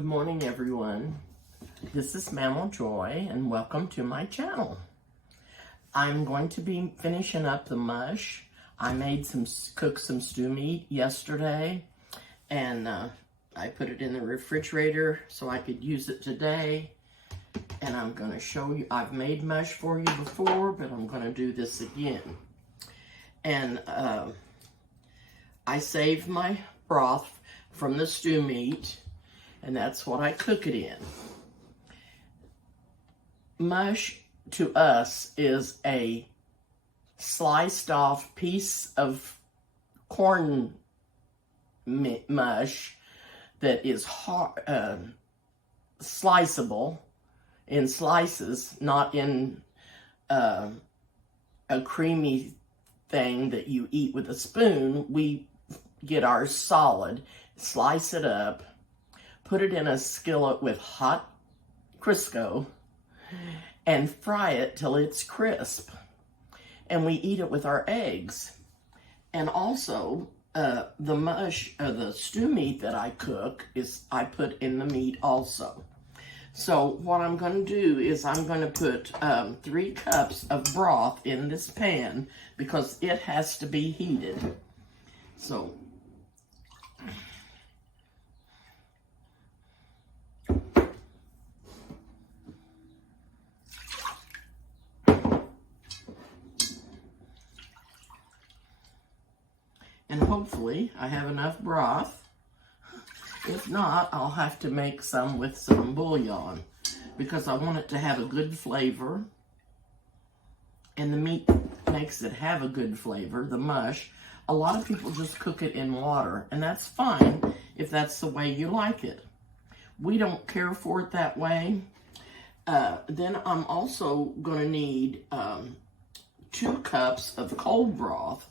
Good morning, everyone. This is Mammal Joy, and welcome to my channel. I'm going to be finishing up the mush. I cooked some stew meat yesterday, and I put it in the refrigerator so I could use it today. And I'm going to show you, I've made mush for you before, but I'm going to do this again. And I saved my broth from the stew meat, and that's what I cook it in. Mush to us is a sliced off piece of corn mush that is sliceable in slices, not in a creamy thing that you eat with a spoon. We get ours solid, slice it up, put it in a skillet with hot Crisco, and fry it till it's crisp. And we eat it with our eggs. And also, the mush, the stew meat that I cook, I put in the meat also. So what I'm going to do is I'm going to put 3 cups of broth in this pan because it has to be heated. So and hopefully I have enough broth. If not, I'll have to make some with some bouillon because I want it to have a good flavor. And the meat makes it have a good flavor, the mush. A lot of people just cook it in water, and that's fine if that's the way you like it. We don't care for it that way. Then I'm also going to need 2 cups of cold broth.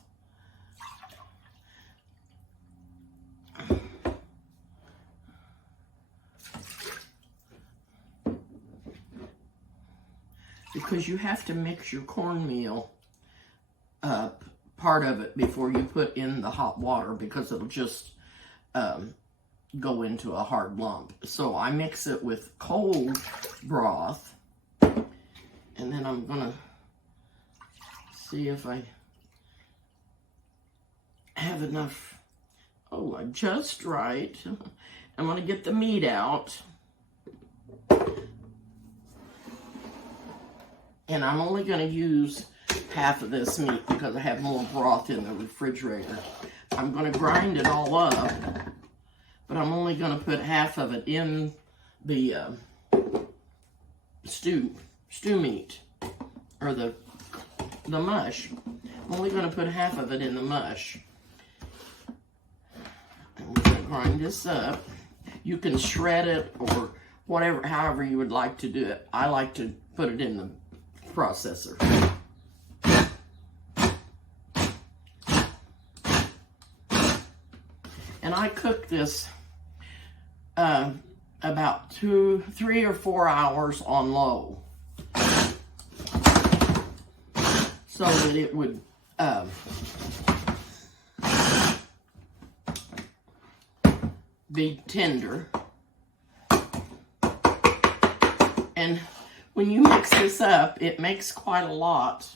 Because you have to mix your cornmeal up, part of it, before you put in the hot water, because it'll just go into a hard lump. So I mix it with cold broth, and then I'm gonna see if I have enough. Oh, just right. I'm gonna get the meat out. And I'm only going to use half of this meat because I have more broth in the refrigerator. I'm going to grind it all up, but I'm only going to put half of it in the stew meat, or the mush. I'm only going to put half of it in the mush. I'm going to grind this up. You can shred it or whatever, however you would like to do it. I like to put it in the processor. And I cook this about 3 or 4 hours on low, so that it would be tender. And when you mix this up, it makes quite a lot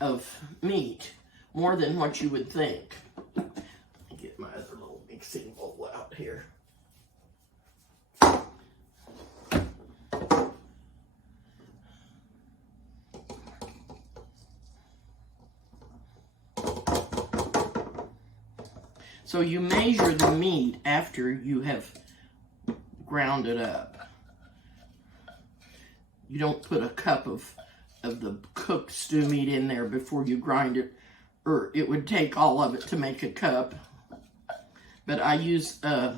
of meat, more than what you would think. Let me get my other little mixing bowl out here. So you measure the meat after you have ground it up. You don't put a cup of the cooked stew meat in there before you grind it, or it would take all of it to make a cup. But I use a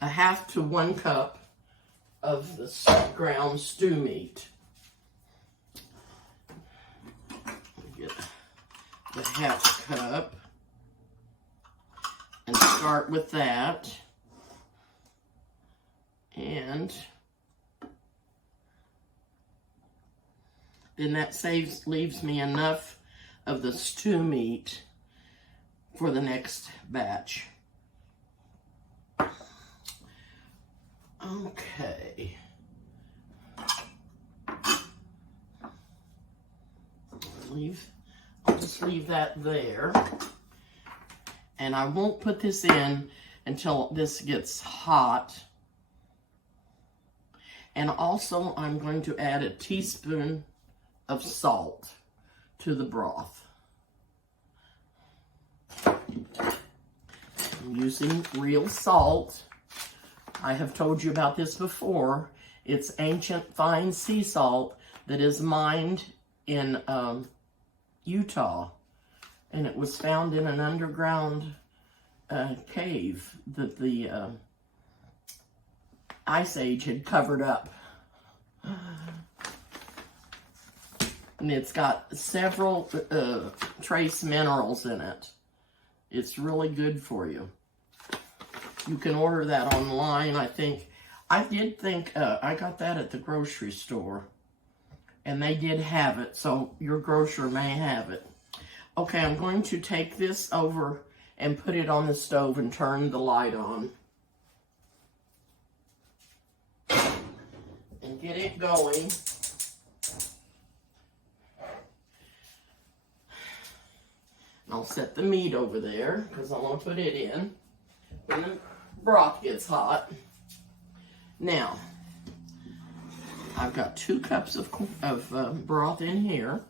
half to 1 cup of the ground stew meat. Get the half cup and start with that. And then that leaves me enough of the stew meat for the next batch. Okay. I'll just leave that there. And I won't put this in until this gets hot. And also I'm going to add a teaspoon of salt to the broth. I'm using real salt. I have told you about this before. It's ancient fine sea salt that is mined in Utah. And it was found in an underground cave that the Ice Age had covered up. And it's got several trace minerals in it. It's really good for you. You can order that online, I think. I got that at the grocery store. And they did have it, so your grocer may have it. Okay, I'm going to take this over and put it on the stove and turn the light on. And get it going. I'll set the meat over there because I want to put it in when the broth gets hot. Now, I've got 2 cups of broth in here.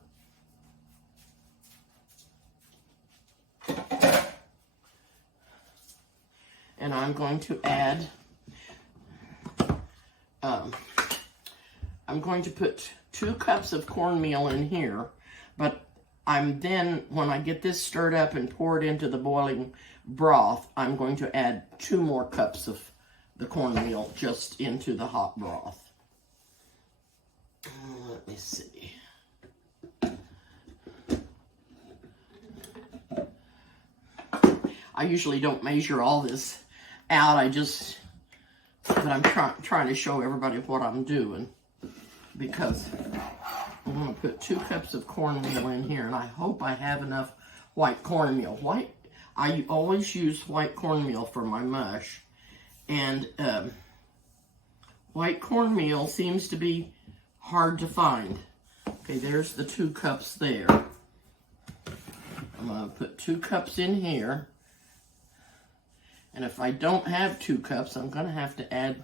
And I'm going to add, I'm going to put 2 cups of cornmeal in here, but I'm then, when I get this stirred up and pour it into the boiling broth, I'm going to add 2 more cups of the cornmeal just into the hot broth. Let me see. I usually don't measure all this out. But I'm trying to show everybody what I'm doing, because I'm going to put 2 cups of cornmeal in here, and I hope I have enough white cornmeal. I always use white cornmeal for my mush, and white cornmeal seems to be hard to find. Okay, there's the 2 cups there. I'm going to put 2 cups in here. And if I don't have 2 cups, I'm going to have to add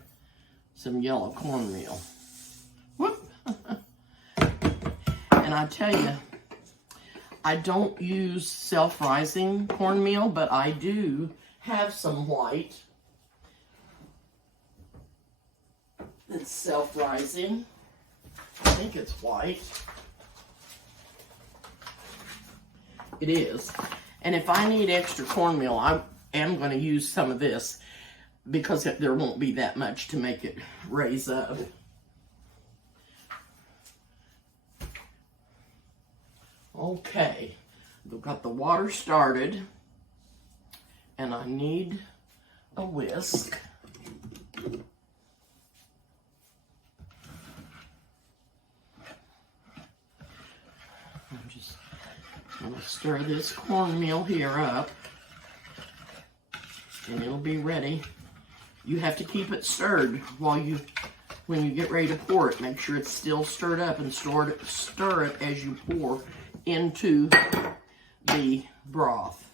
some yellow cornmeal. Whoop! And I tell you, I don't use self-rising cornmeal, but I do have some white that's self-rising. I think it's white. It is. And if I need extra cornmeal, I am going to use some of this, because there won't be that much to make it raise up. Okay, we've got the water started, and I need a whisk. I'm just going to stir this cornmeal here up, and it'll be ready. You have to keep it stirred when you get ready to pour it. Make sure it's still stirred up, and stir it as you pour into the broth.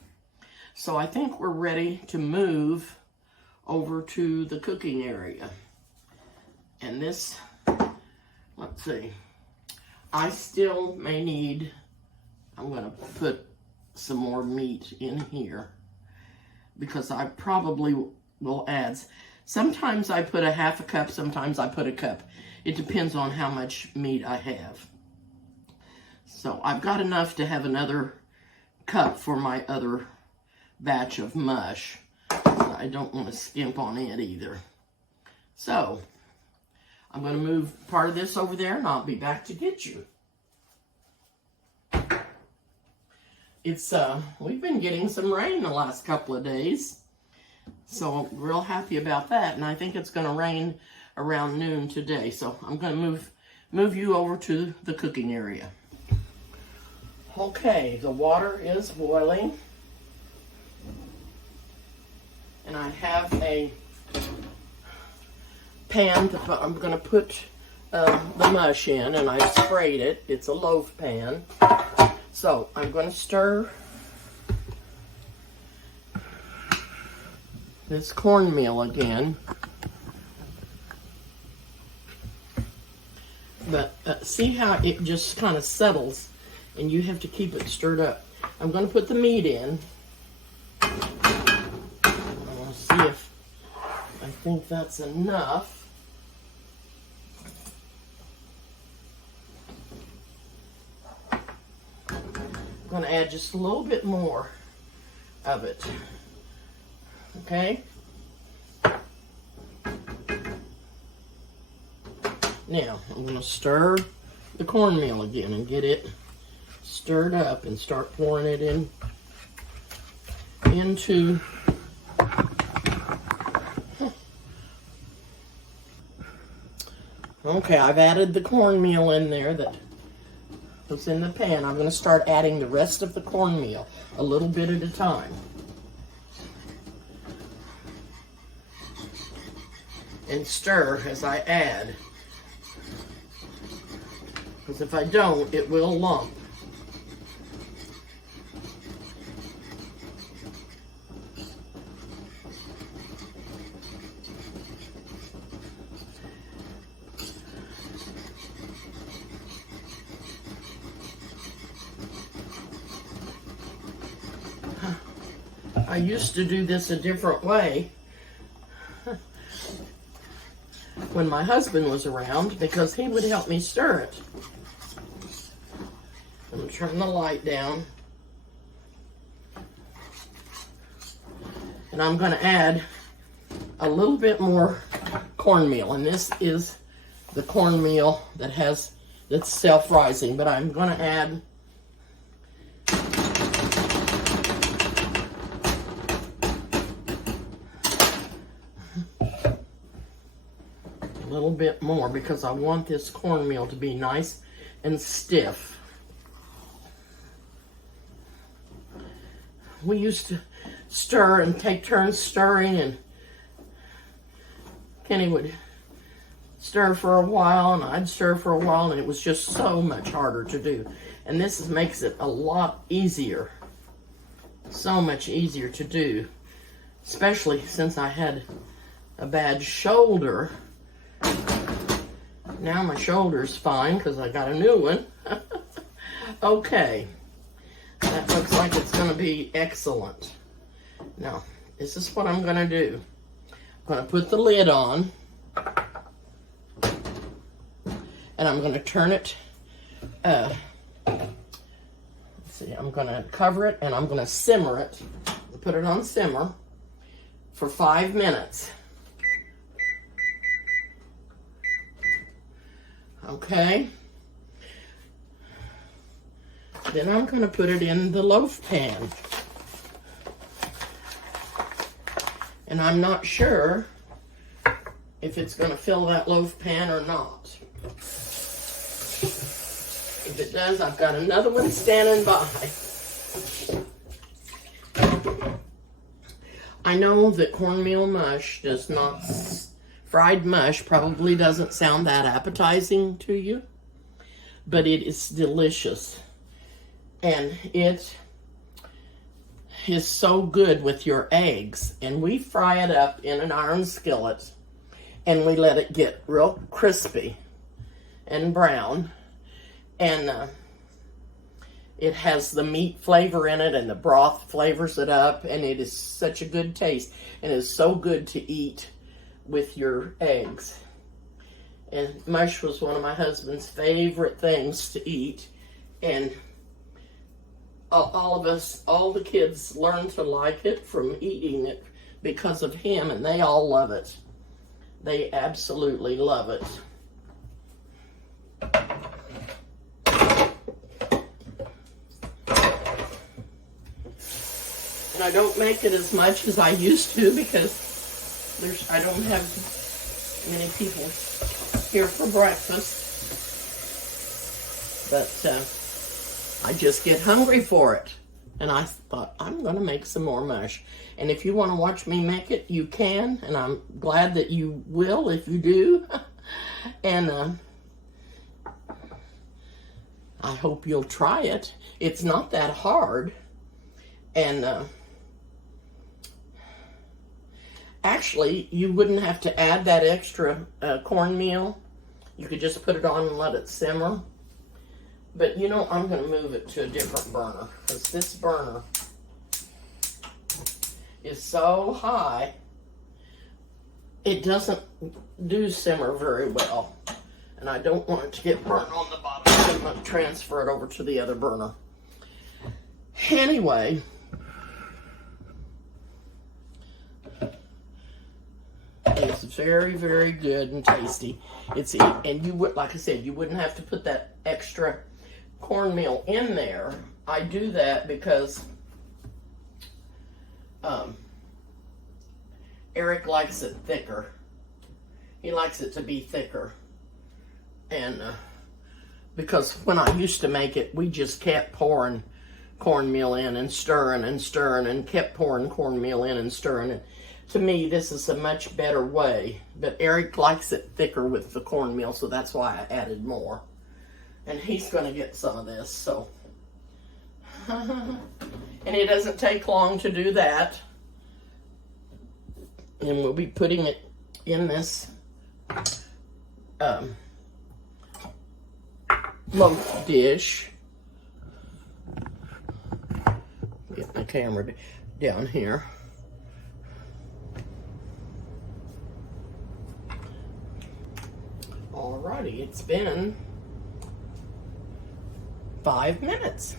So I think we're ready to move over to the cooking area. And this, let's see, I still may need, I'm going to put some more meat in here, because I probably will add, sometimes I put a half a cup, sometimes I put a cup. It depends on how much meat I have. So I've got enough to have another cup for my other batch of mush. I don't want to skimp on it either. So I'm going to move part of this over there, and I'll be back to get you. It's we've been getting some rain the last couple of days, so I'm real happy about that. And I think it's going to rain around noon today. So I'm going to move you over to the cooking area. Okay, the water is boiling, and I have a pan that I'm going to put the mush in, and I sprayed it. It's a loaf pan. So I'm going to stir this cornmeal again. But see how it just kind of settles, and you have to keep it stirred up. I'm going to put the meat in. I'll see if I think that's enough. I'm going to add just a little bit more of it. Okay? Now, I'm going to stir the cornmeal again and get it stirred up and start pouring it into okay, I've added the cornmeal in there that was in the pan. I'm going to start adding the rest of the cornmeal a little bit at a time. And stir as I add. Because if I don't, it will lump. I used to do this a different way when my husband was around, because he would help me stir it. I'm going to turn the light down. And I'm going to add a little bit more cornmeal. And this is the cornmeal that's self-rising. But I'm going to add a little bit more, because I want this cornmeal to be nice and stiff. We used to stir and take turns stirring, and Kenny would stir for a while and I'd stir for a while, and it was just so much harder to do. And this makes it a lot easier. So much easier to do, especially since I had a bad shoulder. Now my shoulder's fine because I got a new one. Okay. That looks like it's going to be excellent. Now, this is what I'm going to do. I'm going to put the lid on. And I'm going to turn it. Let's see, I'm going to cover it and I'm going to simmer it. Put it on simmer for 5 minutes. Okay. Then I'm going to put it in the loaf pan. And I'm not sure if it's going to fill that loaf pan or not. If it does, I've got another one standing by. I know that cornmeal mush does not, fried mush probably doesn't sound that appetizing to you, but it is delicious. And it is so good with your eggs. And we fry it up in an iron skillet, and we let it get real crispy and brown. And it has the meat flavor in it, and the broth flavors it up, and it is such a good taste. And it's so good to eat with your eggs. And mush was one of my husband's favorite things to eat. And all of us, all the kids learned to like it from eating it because of him, and they all love it. They absolutely love it. And I don't make it as much as I used to because I don't have many people here for breakfast. But I just get hungry for it. And I thought, I'm going to make some more mush. And if you want to watch me make it, you can. And I'm glad that you will if you do. And I hope you'll try it. It's not that hard. And actually, you wouldn't have to add that extra cornmeal. You could just put it on and let it simmer. But, you know, I'm going to move it to a different burner, because this burner is so high, it doesn't do simmer very well. And I don't want it to get burnt on the bottom. So I'm going to transfer it over to the other burner. Anyway, it's very, very good and tasty. And you would, like I said, you wouldn't have to put that extra cornmeal in there. I do that because Eric likes it thicker. He likes it to be thicker. And because when I used to make it, we just kept pouring cornmeal in and stirring and stirring and kept pouring cornmeal in and stirring it. To me, this is a much better way. But Eric likes it thicker with the cornmeal, so that's why I added more. And he's going to get some of this, so. And it doesn't take long to do that. And we'll be putting it in this loaf dish. Get the camera down here. Alrighty, it's been 5 minutes.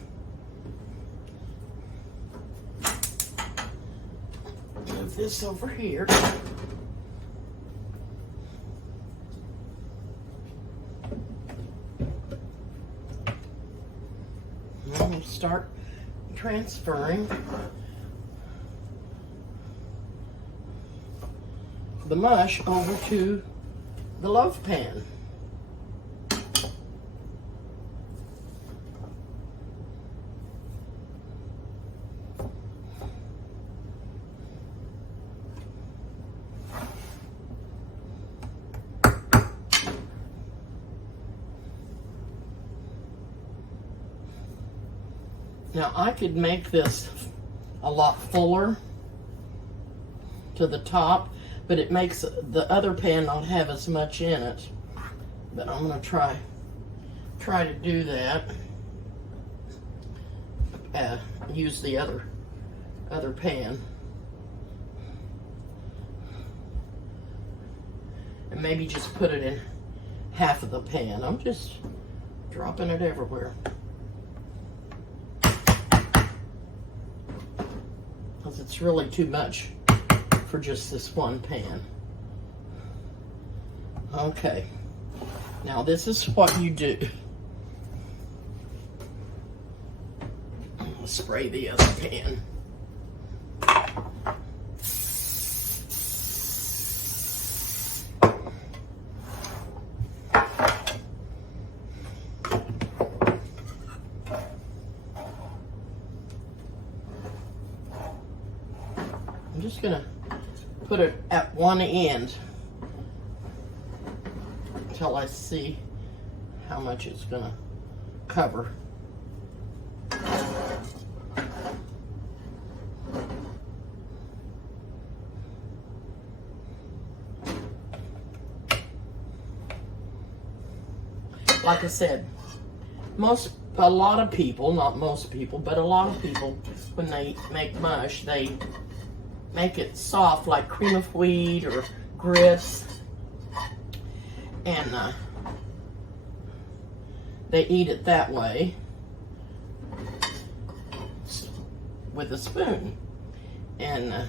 Move this over here. And we'll start transferring the mush over to the loaf pan. Now I could make this a lot fuller to the top, but it makes the other pan not have as much in it. But I'm gonna try to do that. Use the other pan, and maybe just put it in half of the pan. I'm just dropping it everywhere, because it's really too much for just this one pan. Okay, now this is what you do. I'll spray the other pan. I'm just gonna put it at one end until I see how much it's gonna cover. Like I said, a lot of people, not most people, but a lot of people, when they make mush, they make it soft like cream of wheat or grits, and they eat it that way with a spoon. And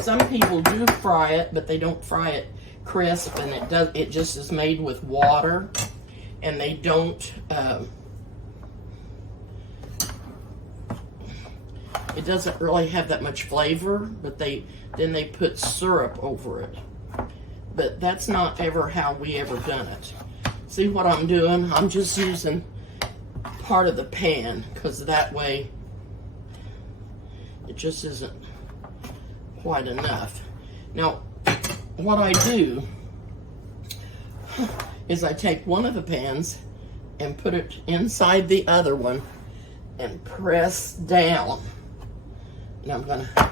some people do fry it, but they don't fry it crisp, and it just is made with water, and they don't it doesn't really have that much flavor, but then they put syrup over it. But that's not ever how we ever done it. See what I'm doing? I'm just using part of the pan, because that way It just isn't quite enough. Now, what I do is I take one of the pans and put it inside the other one and press down. And I'm going to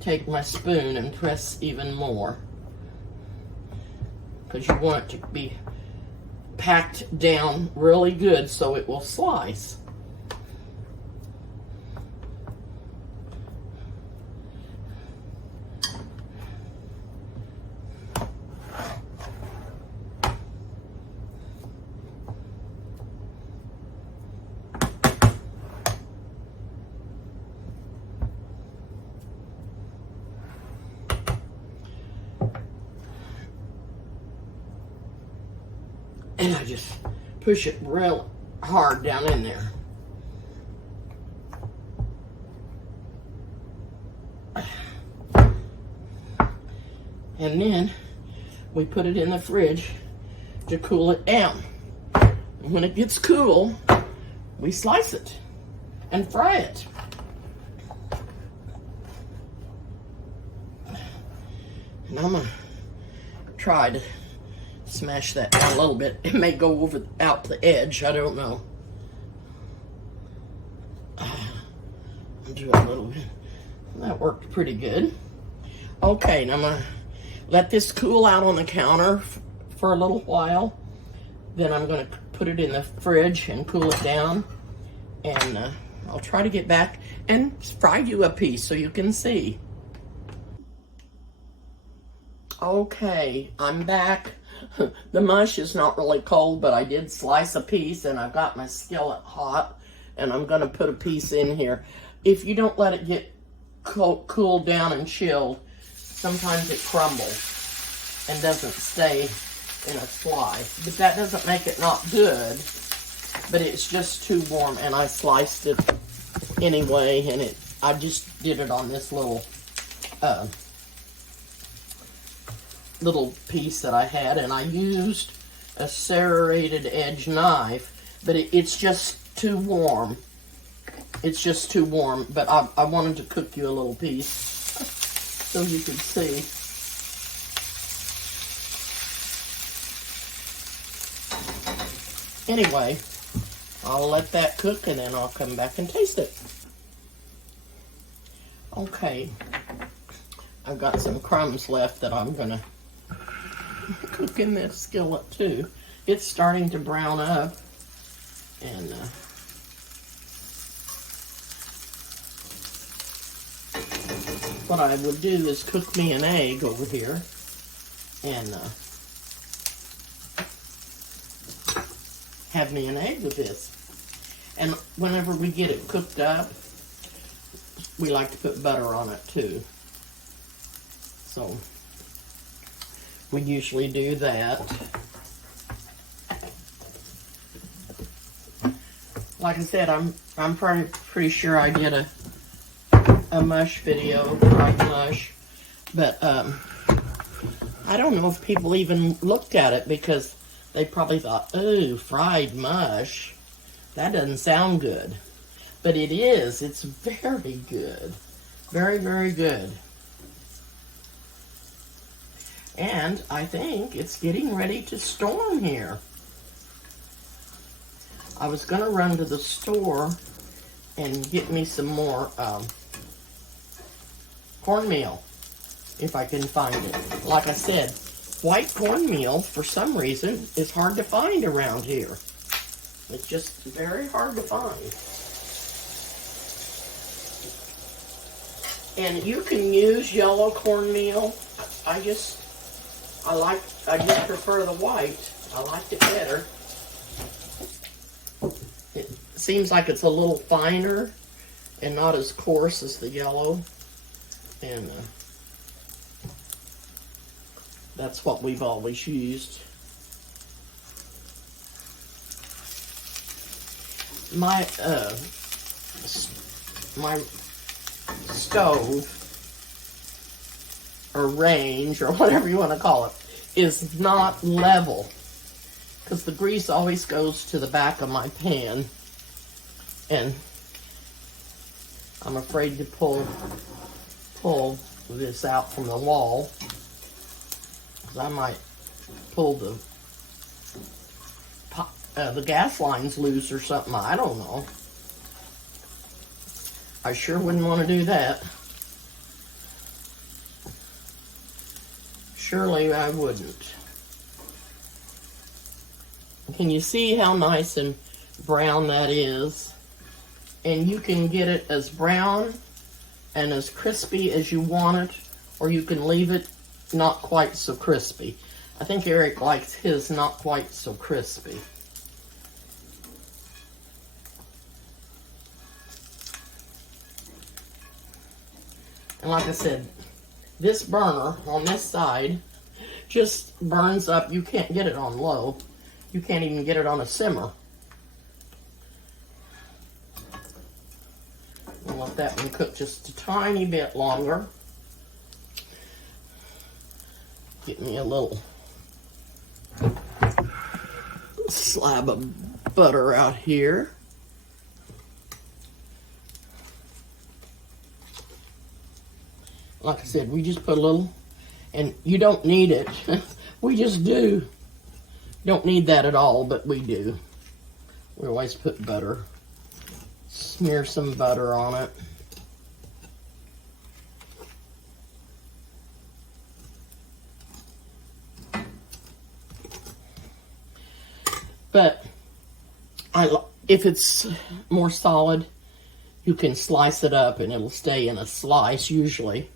take my spoon and press even more, because you want it to be packed down really good so it will slice. And I just push it real hard down in there. And then we put it in the fridge to cool it down. And when it gets cool, we slice it and fry it. And I'm gonna try to smash that down a little bit. It may go over out the edge, I don't know. I'll do a little bit. That worked pretty good. Okay, now I'm gonna let this cool out on the counter for a little while. Then I'm gonna put it in the fridge and cool it down. And I'll try to get back and fry you a piece so you can see. Okay, I'm back. The mush is not really cold, but I did slice a piece, and I've got my skillet hot, and I'm going to put a piece in here. If you don't let it get cooled down and chilled, sometimes it crumbles and doesn't stay in a slice. But that doesn't make it not good, but it's just too warm, and I sliced it anyway, and I just did it on this little piece that I had, and I used a serrated edge knife, but it's just too warm. It's just too warm, but I wanted to cook you a little piece so you could see. Anyway, I'll let that cook and then I'll come back and taste it. Okay, I've got some crumbs left that I'm gonna cook in this skillet too. It's starting to brown up, and what I would do is cook me an egg over here and have me an egg with this. And whenever we get it cooked up, we like to put butter on it too. So we usually do that. Like I said, I'm pretty sure I did a mush video, fried mush, but I don't know if people even looked at it, because they probably thought, "Ooh, fried mush, that doesn't sound good." But it is. It's very good, very, very good. And I think it's getting ready to storm here. I was going to run to the store and get me some more cornmeal, if I can find it. Like I said, white cornmeal, for some reason, is hard to find around here. It's just very hard to find. And you can use yellow cornmeal. I just prefer the white. I liked it better. It seems like it's a little finer and not as coarse as the yellow. And that's what we've always used. My stove, or range, or whatever you want to call it, is not level, because the grease always goes to the back of my pan, and I'm afraid to pull this out from the wall, because I might pull the gas lines loose or something. I don't know. I sure wouldn't want to do that. Surely I wouldn't. Can you see how nice and brown that is? And you can get it as brown and as crispy as you want it, or you can leave it not quite so crispy. I think Eric likes his not quite so crispy. And like I said, this burner on this side just burns up. You can't get it on low. You can't even get it on a simmer. We'll let that one cook just a tiny bit longer. Get me a little slab of butter out here. Like I said, we just put a little, and you don't need it. We just do. Don't need that at all, but we do. We always put butter. Smear some butter on it. But if it's more solid, you can slice it up and it'll stay in a slice usually.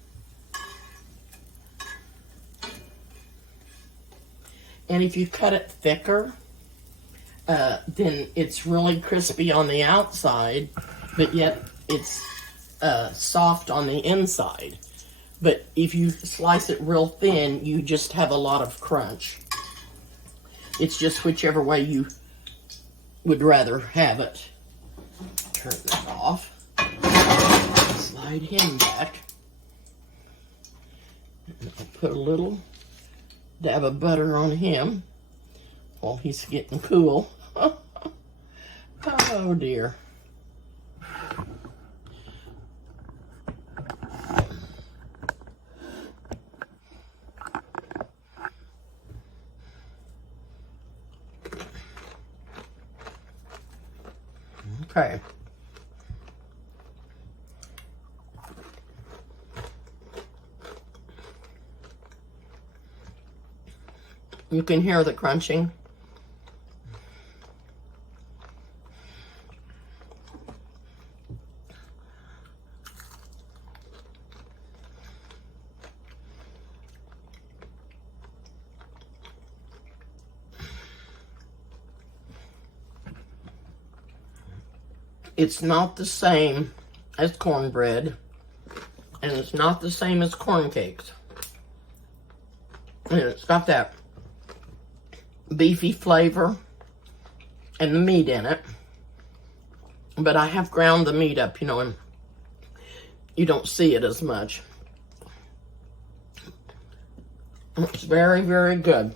And if you cut it thicker, then it's really crispy on the outside, but yet it's soft on the inside. But if you slice it real thin, you just have a lot of crunch. It's just whichever way you would rather have it. Turn that off. Slide him back. And I'll put a little dab of butter on him while he's getting cool. Oh dear. Okay. You can hear the crunching. It's not the same as cornbread, and it's not the same as corn cakes. And it's got that beefy flavor and the meat in it. But I have ground the meat up, you know, and you don't see it as much. It's very, very good.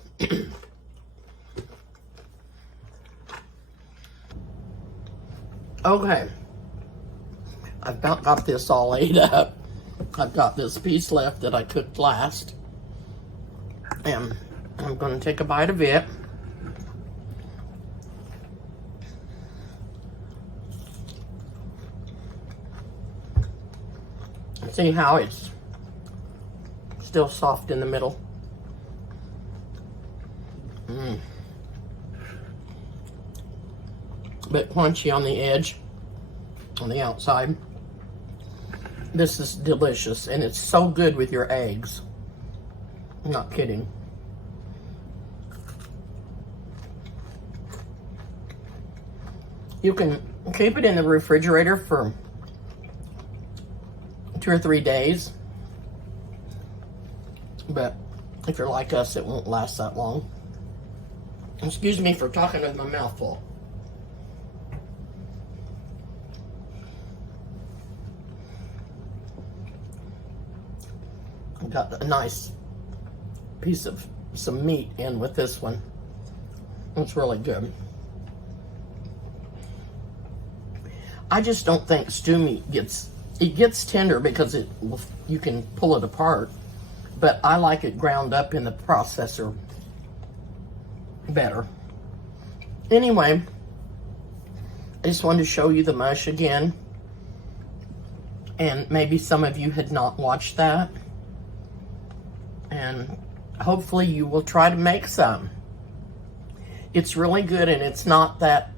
Okay, I've about got this all ate up. I've got this piece left that I cooked last, and I'm going to take a bite of it. See how it's still soft in the middle. Bit crunchy on the edge, on the outside. This is delicious, and it's so good with your eggs. I'm not kidding. You can keep it in the refrigerator for 2 or 3 days, but if you're like us, it won't last that long. Excuse me for talking with my mouth full. I've got a nice piece of some meat in with this one. It's really good. I just don't think stew meat gets It gets tender because you can pull it apart, but I like it ground up in the processor better. Anyway, I just wanted to show you the mush again, and maybe some of you had not watched that, and hopefully you will try to make some. It's really good, and it's not that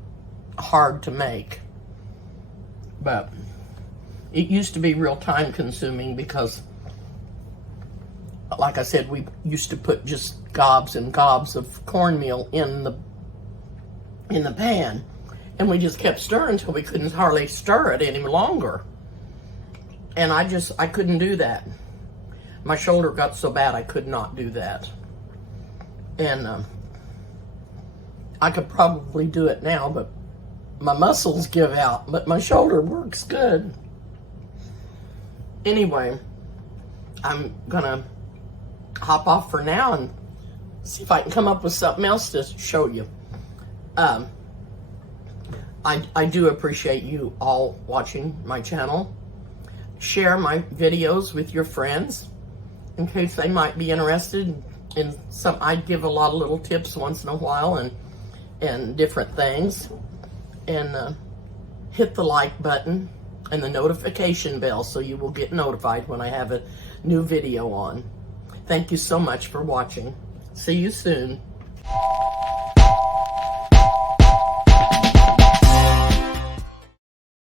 hard to make, but it used to be real time consuming because, like I said, we used to put just gobs and gobs of cornmeal in the pan, and we just kept stirring until we couldn't hardly stir it any longer. And I couldn't do that. My shoulder got so bad I could not do that. And I could probably do it now, but my muscles give out, but my shoulder works good. Anyway, I'm gonna hop off for now and see if I can come up with something else to show you. I do appreciate you all watching my channel. Share my videos with your friends in case they might be interested in some. I give a lot of little tips once in a while and different things. And hit the like button and the notification bell so you will get notified when I have a new video on. Thank you so much for watching. See you soon.